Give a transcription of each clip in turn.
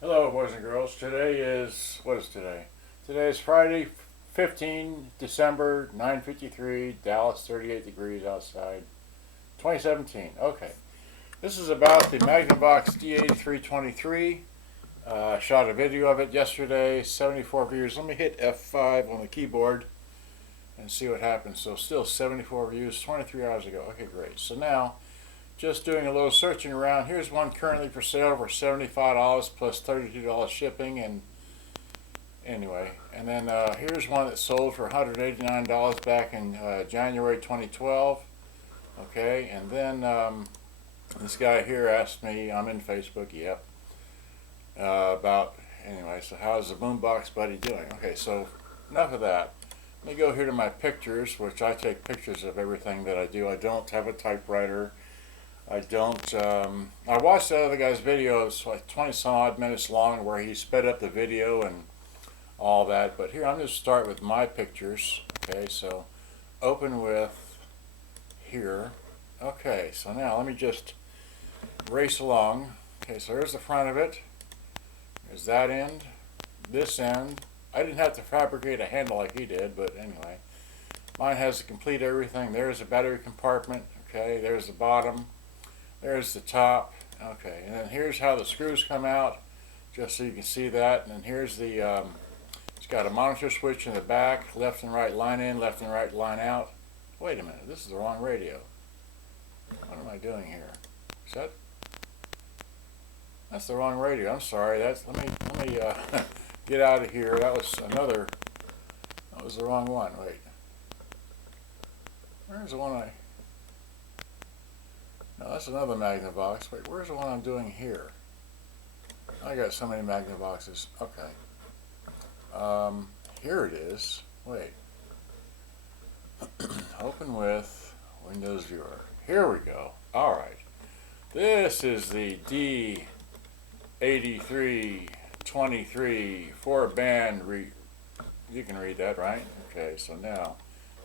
Hello, boys and girls. What is today? Today is Friday, 15 December, 9:53, Dallas, 38 degrees outside, 2017. Okay. This is about the Magnavox D8323. Shot a video of it yesterday, 74 views. Let me hit F5 on the keyboard and see what happens. So still 74 views, 23 hours ago. Okay, great. So now, just doing a little searching around. Here's one currently for sale for $75 plus $32 shipping. And anyway, and then here's one that sold for $189 back in January 2012. Okay, and then this guy here asked me, I'm in Facebook, yep, about, anyway, so how's the Boombox Buddy doing? Okay, so enough of that. Let me go here to my pictures, which I take pictures of everything that I do. I don't have a typewriter. I don't, I watched the other guy's video. It's like 20 some odd minutes long where he sped up the video and all that. But here, I'm going to start with my pictures. Okay, so open with here. Okay, so now let me just race along. Okay, so here's the front of it. There's that end, this end. I didn't have to fabricate a handle like he did, but anyway. Mine has to complete everything. There's the battery compartment. Okay, there's the bottom. There's the top. Okay, and then here's how the screws come out, just so you can see that. And then here's the, it's got a monitor switch in the back, left and right line in, left and right line out. Wait a minute, this is the wrong radio. What am I doing here? Is that's the wrong radio. I'm sorry. Let me get out of here. That was the wrong one. Wait, where's the one no, that's another Magnavox. Wait, where's the one I'm doing here? I got so many Magnavoxes. Okay. Here it is. Wait. Open with Windows Viewer. Here we go. Alright. This is the D8323 4-band. You can read that, right? Okay, so now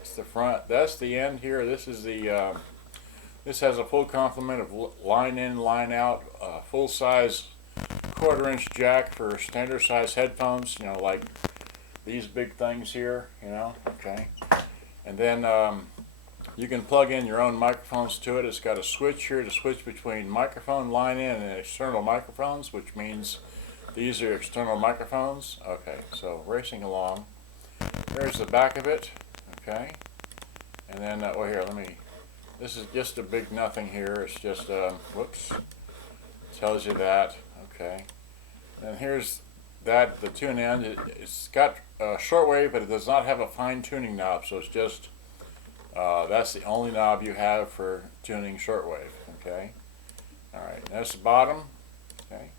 it's the front. That's the end here. This is the... This has a full complement of line in, line out, full size 1/4-inch jack for standard size headphones, you know, like these big things here, you know, okay. And then you can plug in your own microphones to it. It's got a switch here to switch between microphone line in and external microphones, which means these are external microphones. Okay, so racing along. There's the back of it, okay. And then, oh here, this is just a big nothing here. It's just, whoops, tells you that, okay. And here's that, the tune in. It's got shortwave, but it does not have a fine tuning knob, so it's just, that's the only knob you have for tuning shortwave, okay. Alright, that's the bottom, okay.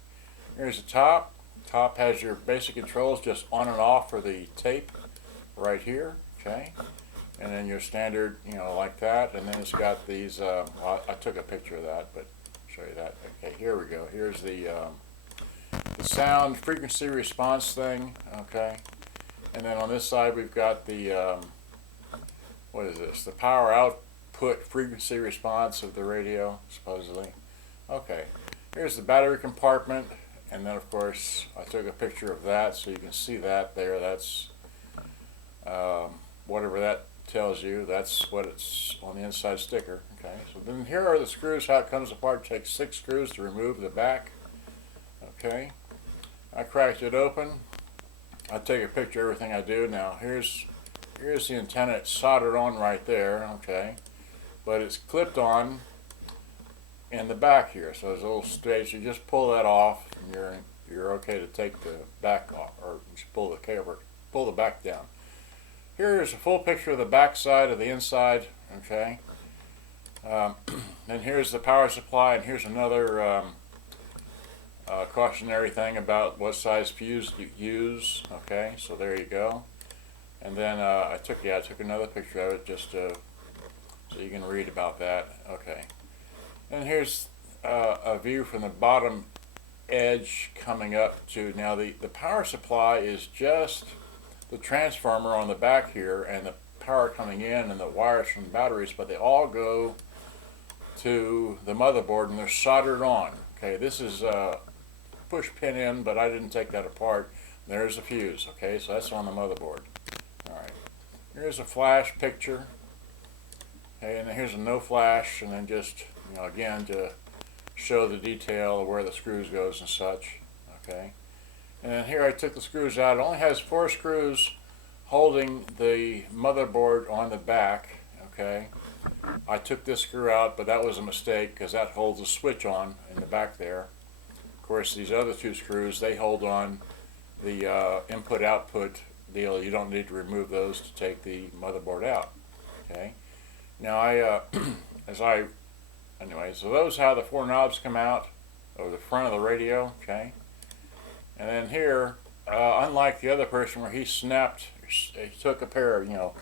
Here's the top. Top has your basic controls, just on and off for the tape right here, okay. And then your standard, you know, like that. And then it's got these, well, I took a picture of that, but I'll show you that. Okay, here we go. Here's the sound frequency response thing, okay. And then on this side we've got the, what is this? The power output frequency response of the radio, supposedly. Okay, here's the battery compartment. And then, of course, I took a picture of that so you can see that there. That's whatever that tells you, that's what it's on the inside sticker. Okay, so then here are the screws, how it comes apart. It takes 6 screws to remove the back. Okay, I cracked it open. I take a picture of everything I do. Now here's the antenna. It's soldered on right there. Okay, but it's clipped on in the back here, so there's a little stage. You just pull that off and you're okay to take the back off, or just pull the back down. Here is a full picture of the back side of the inside, okay. And here's the power supply, and here's another cautionary thing about what size fuse you use, okay. So there you go. And then I took another picture of it just so you can read about that, okay. And here's a view from the bottom edge coming up to, now the power supply is just the transformer on the back here and the power coming in and the wires from the batteries, but they all go to the motherboard and they're soldered on. Okay, this is push pin in, but I didn't take that apart. There's the fuse. Okay, so that's on the motherboard. All right, here's a flash picture. Okay, and then here's a no flash, and then just, you know, again to show the detail of where the screws goes and such. Okay, and then here I took the screws out. It only has 4 screws holding the motherboard on the back. Okay, I took this screw out, but that was a mistake because that holds the switch on in the back there. Of course, these other 2 screws, they hold on the input-output deal. You don't need to remove those to take the motherboard out. Okay, now anyway, so those how the 4 knobs come out over the front of the radio. Okay, and then here, unlike the other person where he took a pair of,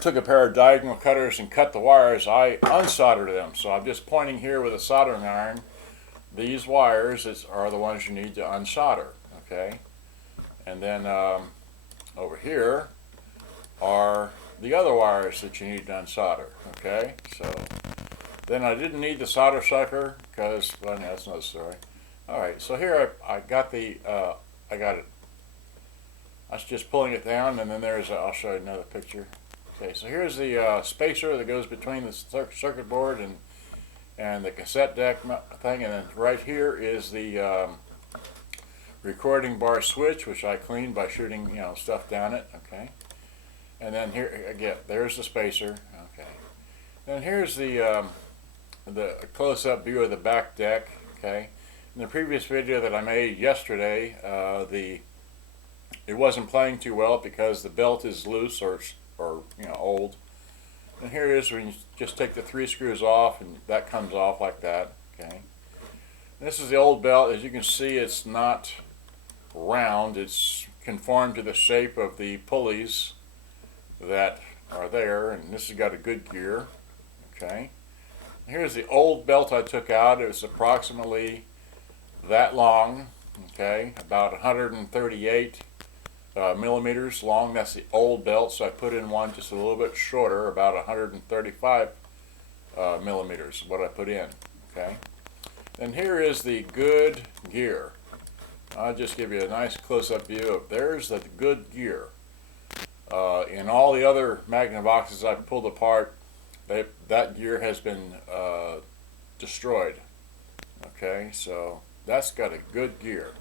took a pair of diagonal cutters and cut the wires, I unsoldered them. So I'm just pointing here with a soldering iron. These wires are the ones you need to unsolder. Okay, and then over here are the other wires that you need to unsolder. Okay, so then I didn't need the solder sucker because, well, no, that's another story. All right, so here I got it. I was just pulling it down, and then I'll show you another picture. Okay, so here's the spacer that goes between the circuit board and the cassette deck thing, and then right here is the recording bar switch, which I cleaned by shooting, stuff down it. Okay, and then here again, there's the spacer. Okay, then here's the close-up view of the back deck. Okay, in the previous video that I made yesterday, it wasn't playing too well because the belt is loose or old. And here it is when you just take the 3 screws off, and that comes off like that. Okay. This is the old belt. As you can see, it's not round. It's conformed to the shape of the pulleys that are there, and this has got a good gear. Okay. Here's the old belt I took out. It was approximately that long. Okay, about 138 millimeters long. That's the old belt, so I put in one just a little bit shorter, about 135 millimeters, what I put in. Okay, and here is the good gear. I'll just give you a nice close-up view of there's the good gear. In all the other Magnavoxes I've pulled apart, that gear has been destroyed. Okay, so that's got a good gear.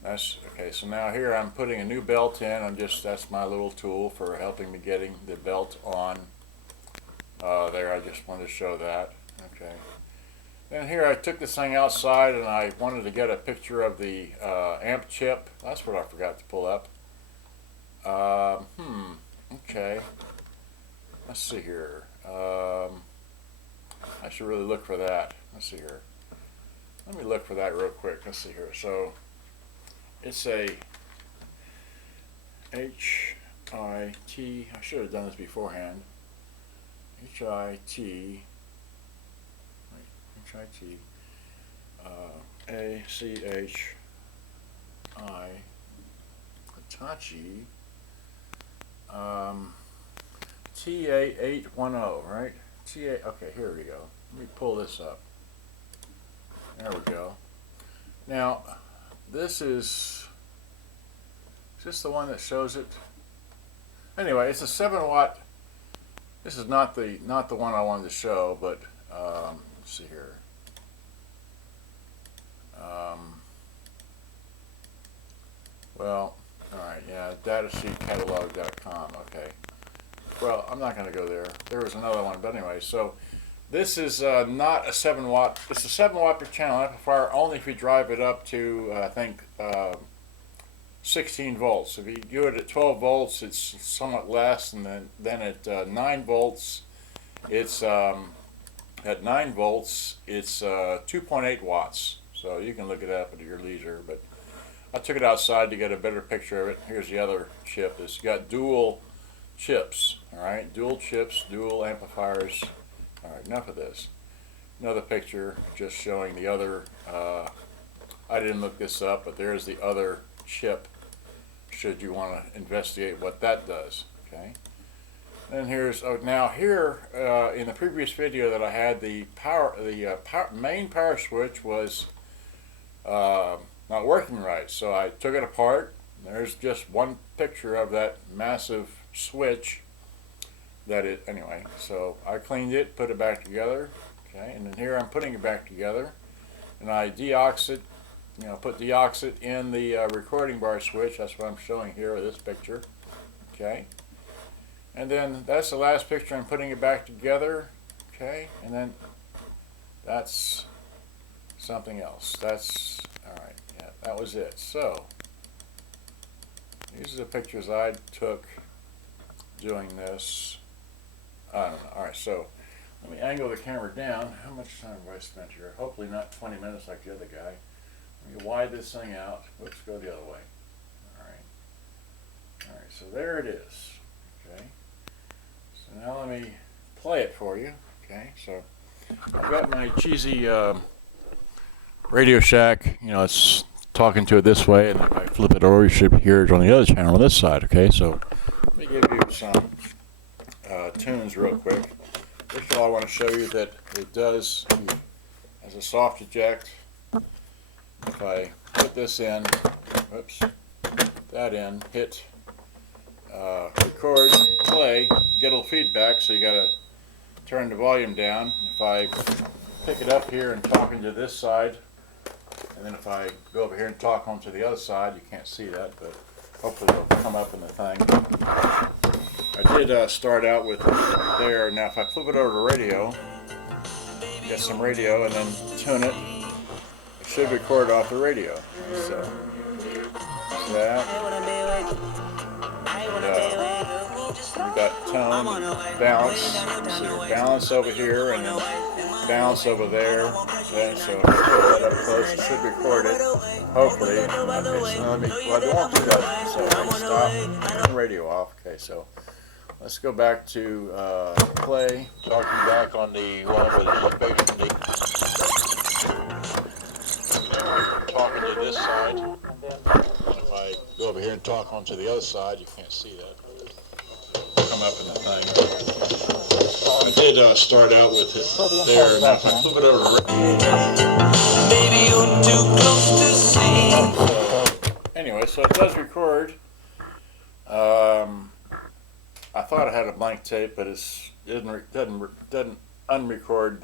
That's okay. So now here I'm putting a new belt in. That's my little tool for helping me getting the belt on there. I just wanted to show that. Okay. Then here I took this thing outside and I wanted to get a picture of the amp chip. That's what I forgot to pull up. Okay. Let's see here. I should really look for that. Let's see here. Let me look for that real quick. Let's see here. So it's a HIT. I should have done this beforehand. HIT. ACHI. Hitachi. TA810, right? Okay, here we go. Let me pull this up. There we go. Now, this is this the one that shows it? Anyway, it's a 7-watt. This is not the one I wanted to show, but let's see here. Well, all right, yeah, datasheetcatalog.com. Okay. Well, I'm not going to go there. There was another one, but anyway, so this is not a 7-watt. It's a 7-watt per channel amplifier only if you drive it up to I think 16 volts. If you do it at 12 volts, it's somewhat less, and then at 9 volts, it's at 9 volts, it's 2.8 watts. So you can look it up at your leisure, but I took it outside to get a better picture of it. Here's the other chip. It's got dual chips, all right, dual chips, dual amplifiers. All right, enough of this. Another picture just showing the other, I didn't look this up, but there's the other chip should you want to investigate what that does. Okay. And here's now here in the previous video that I had, the main power switch was not working right, so I took it apart. There's just one picture of that massive switch. Anyway, so I cleaned it, put it back together. Okay, and then here I'm putting it back together, and I deoxed, put deoxit in the recording bar switch. That's what I'm showing here with this picture. Okay. And then that's the last picture. I'm putting it back together. Okay, and then that's something else. That's alright. Yeah, that was it. So these are the pictures I took doing this. I don't know. Alright, so let me angle the camera down. How much time have I spent here? Hopefully not 20 minutes like the other guy. Let me widen this thing out. Let's go the other way. Alright, so there it is. Okay. So now let me play it for you. Okay, so I've got my cheesy Radio Shack. It's talking to it this way, and then if I flip it over, you should hear it on the other channel on this side. Okay, so let me give you some tunes real quick. First of all, I want to show you that it does as a soft eject. If I put this in, whoops, that in, hit record, play, get a little feedback, so you gotta turn the volume down. If I pick it up here and talk into this side, and then if I go over here and talk onto the other side, you can't see that, but hopefully it'll come up in the thing. I did start out with there. Now if I flip it over to radio, get some radio and then tune it, it should record off the radio. So that. We've got tone, balance, so balance over here and then balance over there. Okay, so if I put that up close, it should record it, hopefully. Okay, so it won't do that, so let me stop, turn the radio off. Okay, so let's go back to play, talking back on the one with the basically talking to this side, and then if I go over here and talk onto the other side, you can't see that. Come up in the thing. I did start out with it there. Now if I flip it over. Baby, you're too close to see. Anyway, so it does record. I thought I had a blank tape, but it doesn't unrecord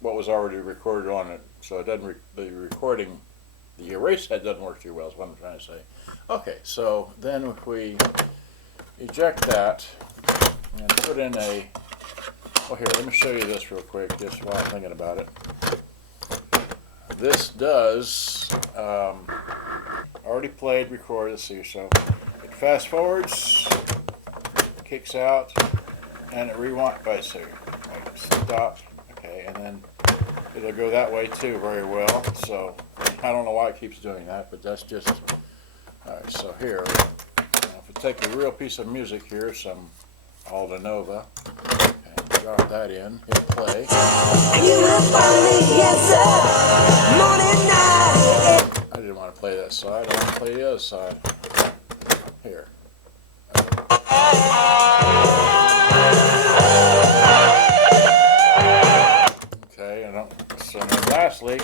what was already recorded on it. So it doesn't. The erase head doesn't work too well. Is what I'm trying to say. Okay, so then if we eject that and put in here, let me show you this real quick, just while I'm thinking about it. This does already played, record. Let's see, so it fast forwards, kicks out, and it rewinds. Right, so stop. Okay, and then it'll go that way too very well. So I don't know why it keeps doing that, but that's just alright. So here. Take a real piece of music here, some Alda Nova, and drop that in, hit play. I didn't want to play that side, I want to play the other side. Here. Okay, so then lastly,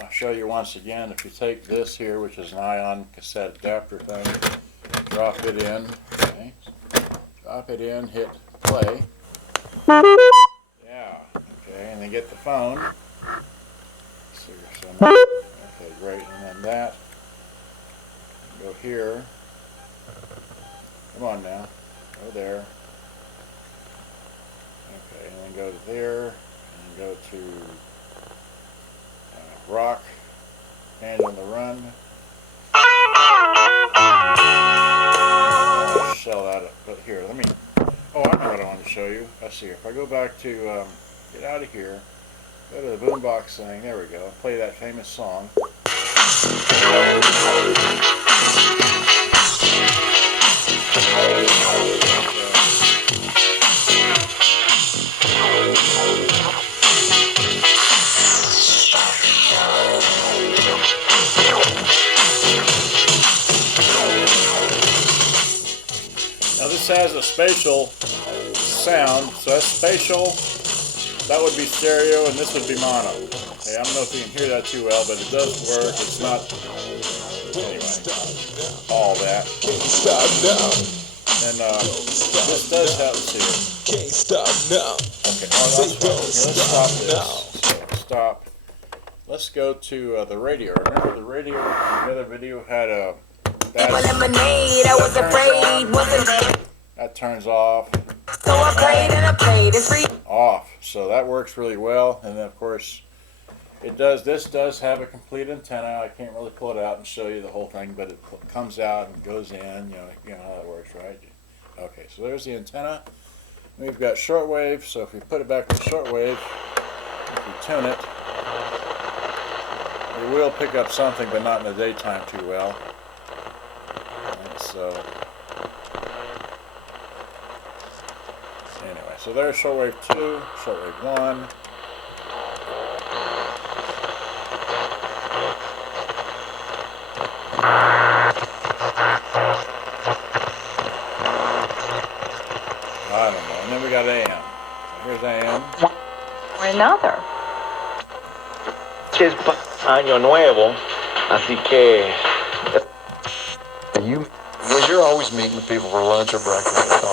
I'll show you once again, if you take this here, which is an ion cassette adapter thing, drop it in, okay. Drop it in, hit play. Yeah, okay, and then get the phone. Okay, great, and then that. Go here. Come on now, go there. Okay, and then go to there, and go to rock, hand on the run. Sell that, but here, I know what I want to show you. Let's see, if I go back to, get out of here, go to the boombox thing, there we go, play that famous song. this has a spatial sound, so that's spatial. That would be stereo, and this would be mono. Okay, I don't know if you can hear that too well, but it does work. It's not, anyway, all that. And this does help. See. Okay, that's fine. Here, let's stop this. Stop. Let's go to the radio. Remember the radio? The other video had a. That turns off. So I prayed and I played. It's free. Off. So that works really well. And then of course, it does. This does have a complete antenna. I can't really pull it out and show you the whole thing, but it comes out and goes in. You know how that works, right? Okay. So there's the antenna. We've got shortwave. So if we put it back to shortwave, if we tune it, it will pick up something, but not in the daytime too well. And so anyway, so there's shortwave 2, shortwave 1. I don't know. And then we got AM. So here's AM. Another. Es año nuevo, así que. Because you're always meeting people for lunch or breakfast.